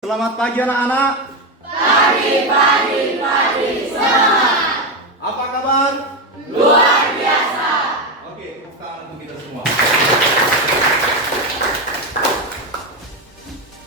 Selamat pagi anak-anak. Pagi, semangat. Apa kabar? Luar biasa. Oke, tepuk tangan untuk kita semua.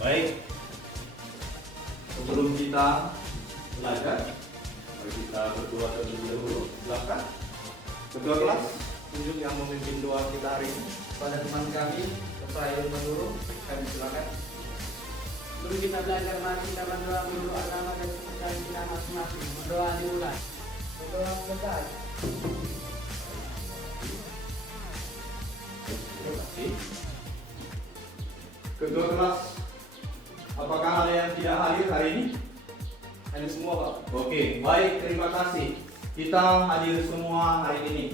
Baik. Sebelum kita belajar, mari kita berdoa terlebih dahulu. Silakan. Ketua kelas, tunjuk yang memimpin doa kita hari ini. Pada teman kami, saya menurut, kami silakan. Dulu kita belajar, mari kita berdoa menurut agama dan kepercayaan kita masing-masing. Berdoa dimulai. Berdoa selesai. Terima kasih. Ketua kelas, apakah ada yang tidak hadir hari ini? Hadir semua, Pak. Oke, baik, terima kasih. Kita hadir semua hari ini.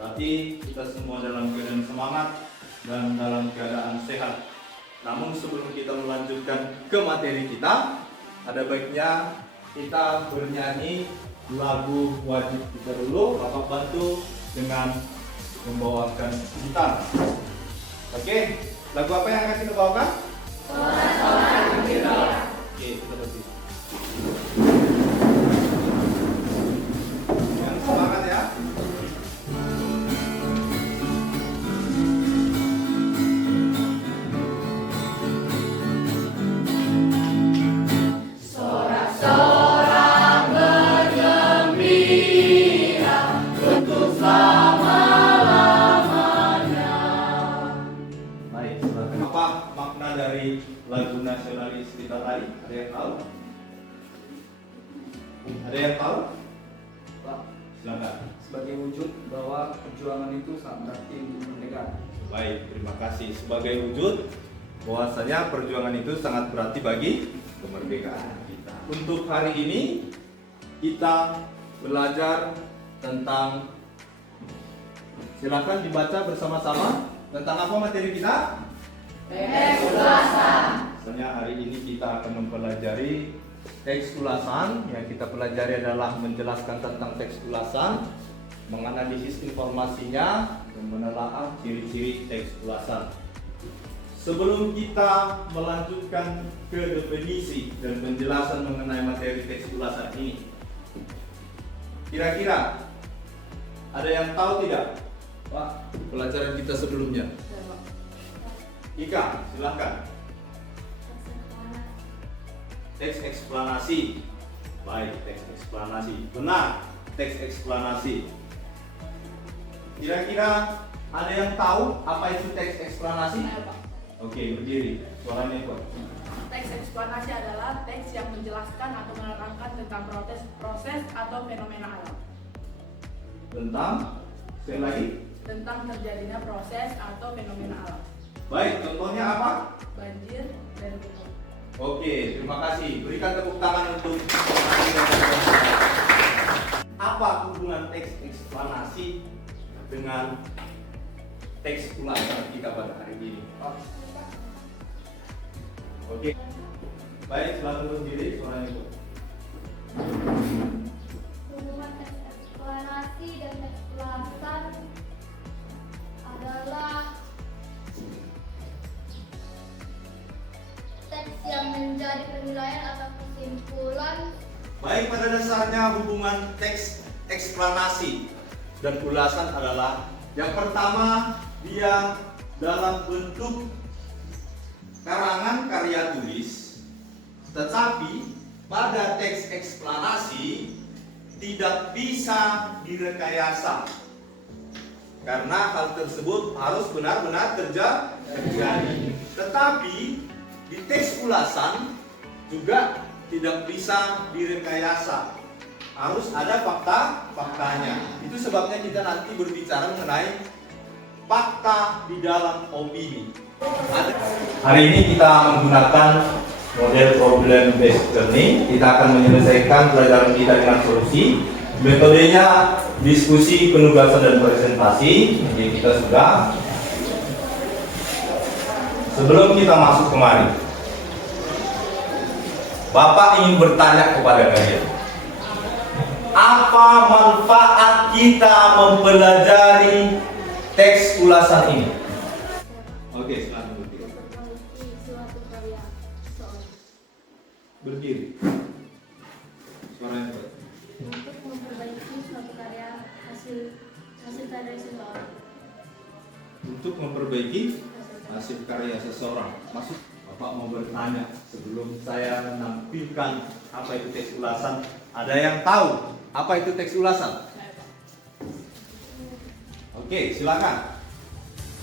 Berarti kita semua dalam keadaan semangat dan dalam keadaan sehat. Namun sebelum kita melanjutkan ke materi kita, ada baiknya kita bernyanyi lagu wajib kita dulu. Bapak bantu dengan membawakan gitar. Oke, lagu apa yang akan kita bawakan? Oke, kita berhenti. Yang semangat ya. Baik, silakan. Apa makna dari lagu nasionalis kita tadi? Ada yang tahu? Ada yang tahu? Pak, Silakan. sebagai wujud bahwa perjuangan itu sangat berarti untuk merdeka. Baik, terima kasih. Sebagai wujud bahwasanya perjuangan itu sangat berarti bagi kemerdekaan kita. Untuk hari ini kita belajar tentang, silakan dibaca bersama-sama tentang apa materi kita? Teks ulasan. Misalnya hari ini kita akan mempelajari teks ulasan. Yang kita pelajari adalah menjelaskan tentang teks ulasan, menganalisis informasinya, dan menelaah ciri-ciri teks ulasan. Sebelum kita melanjutkan ke definisi dan penjelasan mengenai materi teks ulasan ini, kira-kira ada yang tahu tidak, Pak, pelajaran kita sebelumnya? Ika, silahkan. Teks eksplanasi. Baik, teks eksplanasi. Benar, teks eksplanasi. Kira-kira ada yang tahu apa itu teks eksplanasi? Oke, berdiri. Suaranya kuat. Teks eksplanasi adalah teks yang menjelaskan atau menerangkan tentang proses atau fenomena alam. Tentang, sekali lagi. Tentang terjadinya proses atau fenomena alam. Baik, contohnya apa? Banjir dan gunung. Oke, terima kasih. Berikan tepuk tangan untuk apa hubungan teks eksplanasi dengan teks ulasan kita pada hari ini? Oke. Baik, silakan berdiri, suaranya itu. Hubungan teks eksplanasi dan teks ulasan adalah teks yang menjadi penilaian atau kesimpulan. Baik, pada dasarnya hubungan teks eksplanasi dan ulasan adalah yang pertama, dia dalam bentuk karangan karya tulis, tetapi pada teks eksplanasi tidak bisa direkayasa karena hal tersebut harus benar-benar terjadi. Tetapi di teks ulasan juga tidak bisa direkayasa, harus ada faktanya. Itu sebabnya kita nanti berbicara mengenai fakta di dalam opini. Hari ini kita menggunakan model problem based learning. Kita akan menyelesaikan pelajaran kita dengan solusi. Metodenya diskusi, penugasan, dan presentasi. Jadi kita sudah. Sebelum kita masuk kemari, Bapak ingin bertanya kepada kalian, apa manfaat kita mempelajari teks ulasan ini? Oke, silakan. Memperbaiki suatu karya seseorang. Berdiri. Suaranya baik. Untuk memperbaiki suatu karya hasil karya seseorang. Untuk memperbaiki hasil karya seseorang. Maksud Bapak mau bertanya sebelum saya menampilkan apa itu teks ulasan. Ada yang tahu apa itu teks ulasan? Oke, silakan.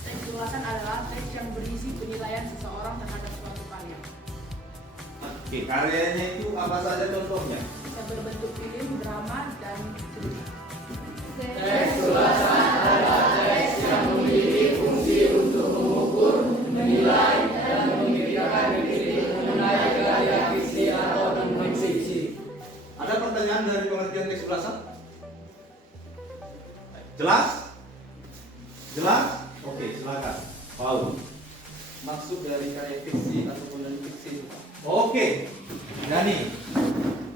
Teks ulasan adalah teks yang berisi penilaian seseorang terhadap suatu karya. Oke, karyanya itu apa saja contohnya? Bisa berbentuk film, drama, dan cerita. Teks ulasan adalah teks yang memiliki fungsi untuk mengukur, menilai, dan memikirkan kritik mengenai karya fiksi atau non-fiksi. Ada pertanyaan dari pengertian teks ulasan? Jelas? Jelas? Oke, silakan. Paul. Maksud dari karya fiksi ataupun non fiksi. Oke, Dani.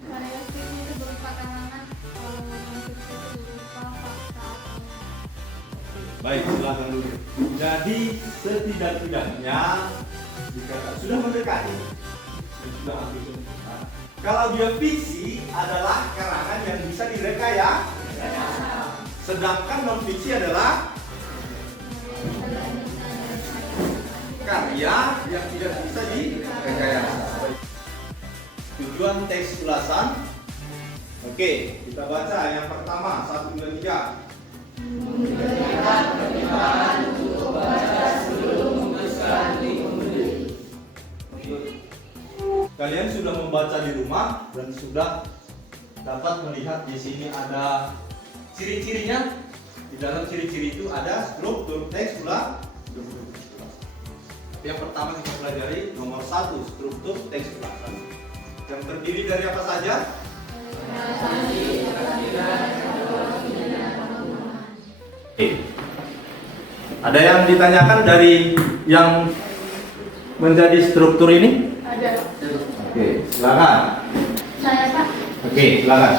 Karya film itu berupa karangan, kalau non-fiksi itu berupa fakta atau Baik, silakan dulu. Jadi setidak-tidaknya dikata sudah mendekati. Sudah hampir sempurna. Kalau dia fiksi adalah karangan yang bisa direkayasa. Sedangkan non fiksi adalah karya yang tidak bisa direkayasa. Tujuan teks ulasan. Oke, kita baca yang pertama 1, 2, 3. Memberikan pertimbangan untuk baca sebelum memutuskan di pembeli. Kalian sudah membaca di rumah dan sudah dapat melihat di sini ada ciri-cirinya. Di dalam ciri-ciri itu ada struktur teks ulasan. Yang pertama kita pelajari nomor 1, struktur teks ulasan. Yang terdiri dari apa saja? Ada yang ditanyakan dari yang menjadi struktur ini? Ada. Oke, silakan. saya Pak. Oke, silakan.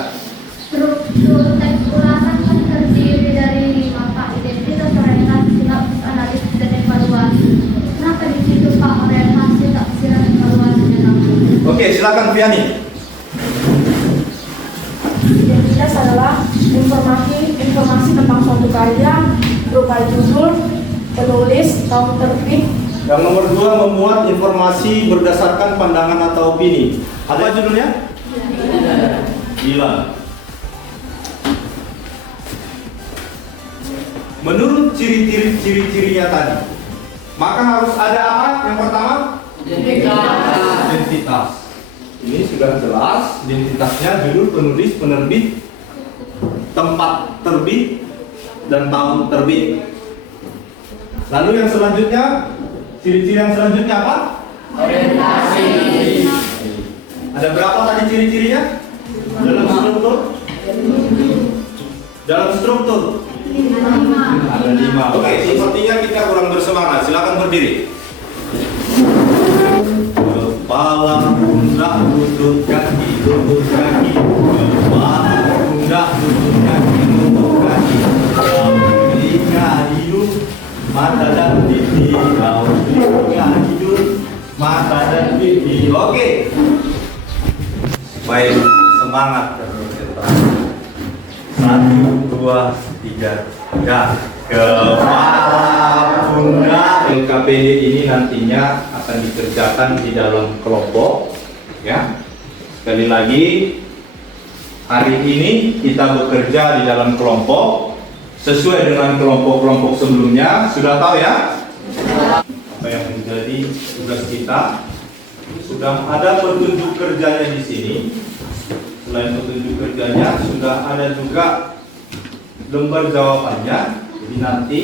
Struktur teks ulasan kan terdiri dari 5 Pak: identitas, orientasi, sinopsis, analisis, dan evaluasi. Kenapa di situ Pak orientasi, tafsiran, evaluasi, dan apa? Oke, silakan Fiani. Identitas adalah informasi tentang suatu karya berupa judul, penulis, tahun terbit. Yang nomor 2 memuat informasi berdasarkan pandangan atau opini. Apa judulnya? Gila. Menurut ciri-cirinya tadi, maka harus ada apa? Yang pertama? Identitas. Ini sudah jelas. Identitasnya judul, penulis, penerbit, tempat terbit, dan tahun terbit. Lalu yang selanjutnya, ciri-ciri yang selanjutnya apa? Orientasi. Ada berapa tadi ciri-cirinya? Dalam struktur? Dalam struktur? Ada 5. Oke, sepertinya kita kurang bersemangat. Silakan berdiri. Kepala, pundak, lutut, kaki, lutut, kaki. Kepala, pundak, lutut, kaki, lutut, kaki. Telinga, hidung, mata dan pipi. Telinga, hidung, mata dan pipi. Oke. Baik, semangat dan konsentrasi. 1, 2, 3, ya. Kepala, pundak. LKPD ini nantinya akan dikerjakan di dalam kelompok, ya. Sekali lagi, hari ini kita bekerja di dalam kelompok sesuai dengan kelompok-kelompok sebelumnya. Sudah tahu ya apa yang menjadi tugas kita? Sudah ada petunjuk kerjanya di sini. Selain petunjuk kerjanya, sudah ada juga lembar jawabannya. Jadi nanti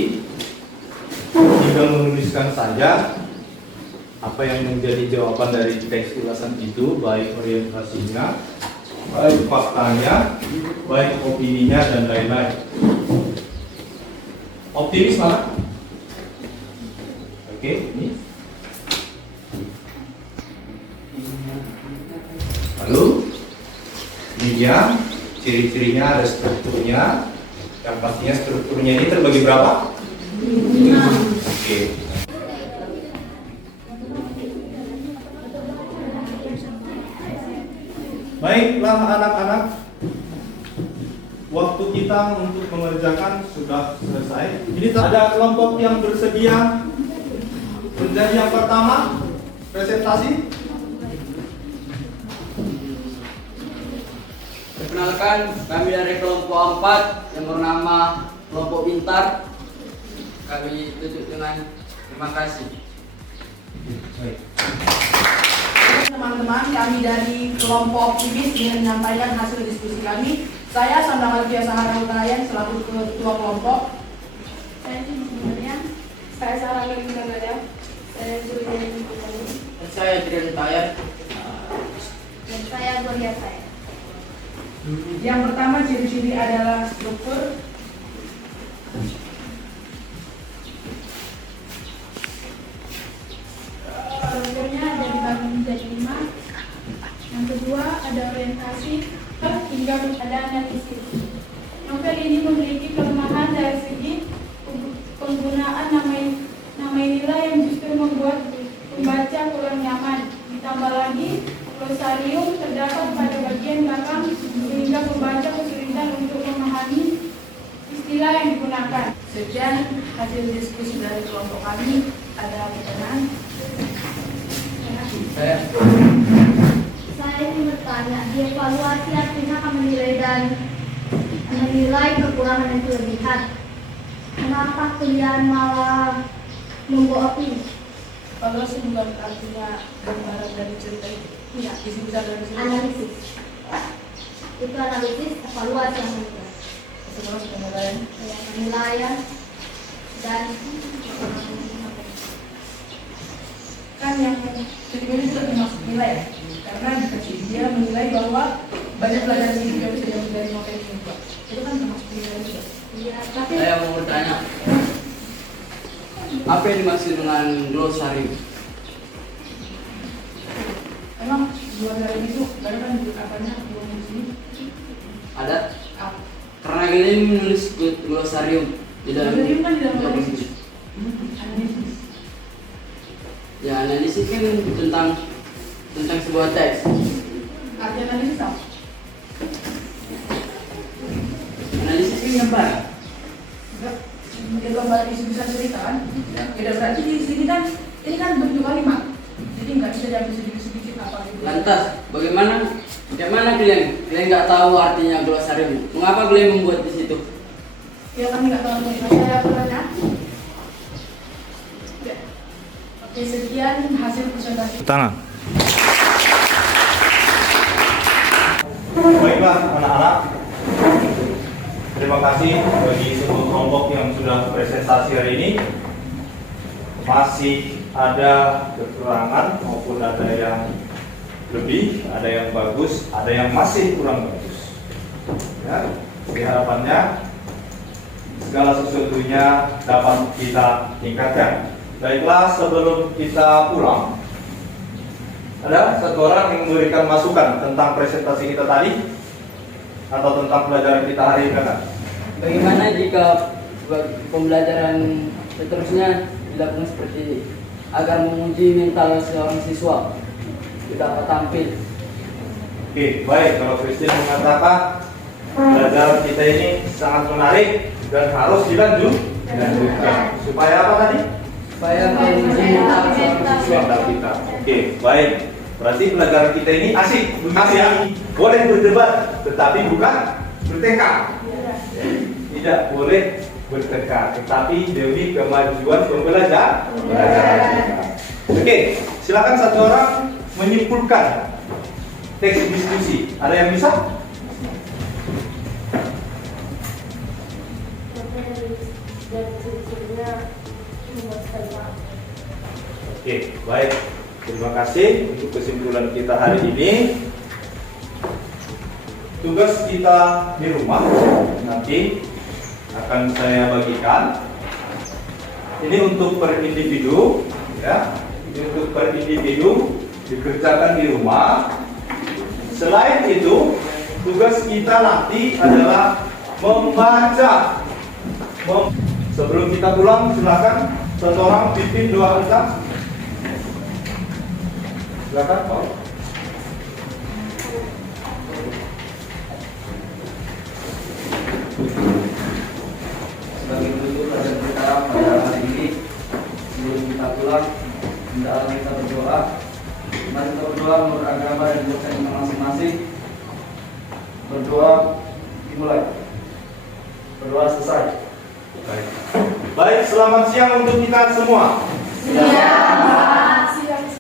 tinggal menuliskan saja apa yang menjadi jawaban dari teks ulasan itu, baik orientasinya, baik faktanya, baik opininya, dan lain-lain. Optimis mana? Oke, ini. Lalu ini dia ciri-cirinya, ada strukturnya. Yang pastinya strukturnya ini terbagi berapa? 5. Oke. Baiklah anak-anak, waktu kita untuk mengerjakan sudah selesai. Ini ada kelompok yang bersedia menjadi yang pertama presentasi. Perkenalkan, kami dari kelompok 4 yang bernama kelompok pintar. Kami tutup dengan terima kasih. Teman-teman, kami dari kelompok optimis ingin menyampaikan hasil diskusi kami. Saya Sandang Alfia Sahara Utayan selaku ketua kelompok. Saya Maryam. Saya Sarah Lindana. Saya Surya Putri. Dan saya Trian Tayan. Dan saya Gloria saya. Yang pertama, ciri-ciri adalah struktur. Strukturnya ada dibagi menjadi 5. Yang kedua ada orientasi hingga ada analisis. Novel ini memiliki kelemahan dari segi penggunaan nama nilai yang justru membuat pembaca kurang nyaman. Ditambah lagi, glosarium terdapat pada bagian belakang sehingga pembaca kesulitan untuk memahami istilah yang digunakan. Sekian hasil diskusi dari kelompok kami. Ada pertanyaan? Saya ingin bertanya, dievaluasi artinya akan menilai kekurangan dan kelebihan. Kenapa kalian malah membawa opini? Kalau bukan artinya gambaran dari cerita itu. Iya. Isi besar dari cerita. Analisis. Itu analisis, evaluasi yang menilai. Terus penilaian. Penilaian dan Kan yang kedua itu termasuk nilai ya? Karena dia menilai bahwa banyak pelajaran hidup yang bisa diambil dari novel ini Pak. Itu kan termasuk nilai juga. iya, tapi Saya mau bertanya, apa yang dimaksud dengan glosarium? Emang dua dari itu, karena kan di apanya dua di sini. Ada? Ah, Karena kalian menulis glosarium di dalam glosarium kan di dalam dokumen. analisis. Analisis. Ya, analisis kan tentang sebuah teks. Arti analisis apa? Analisis kan gambar. Enggak. Dia gambar isi besar cerita kan? Tidak berarti di sini kan ini kan bentuk kalimat. Jadi nggak bisa diambil sedikit-sedikit apa gitu. Lantas, bagaimana kalian nggak tahu artinya glosarium? Mengapa kalian membuat di situ? Ya kami nggak tahu nih. Saya pernah. Oke, sekian hasil presentasi. Tangan. Baiklah anak-anak, terima kasih bagi seluruh kelompok yang sudah presentasi hari ini. Masih ada kekurangan maupun ada yang lebih, ada yang bagus, ada yang masih kurang bagus. Ya, harapannya segala sesuatunya dapat kita tingkatkan. Baiklah, sebelum kita pulang, ada satu orang yang memberikan masukan tentang presentasi kita tadi atau tentang pelajaran kita hari ini. Bagaimana jika pembelajaran seterusnya dilakukan seperti ini agar menguji mental seorang siswa dapat tampil? Oke, baik. Kalau Christine mengatakan pelajaran kita ini sangat menarik dan harus dilanjutkan. Supaya apa tadi? Supaya menguji mental seorang siswa. Mental kita. Oke, baik. Berarti pelajaran kita ini asik, boleh berdebat, tetapi bukan bertengkar. Tidak boleh bertengkar, tetapi demi kemajuan pembelajaran kita. Oke, silakan satu orang menyimpulkan teks diskusi. Ada yang bisa? Oke, baik. Terima kasih untuk kesimpulan kita hari ini. Tugas kita di rumah nanti akan saya bagikan. Ini untuk per individu, ya. Ini untuk per individu dikerjakan di rumah. Selain itu, tugas kita nanti adalah membaca. Sebelum kita pulang, silakan satu orang pimpin doa kita. Silakan, Pak. berdoa. Mari kita berdoa menurut agama dan kepercayaan kita masing-masing. Berdoa dimulai. Berdoa selesai. Baik, selamat siang untuk kita semua. Siang.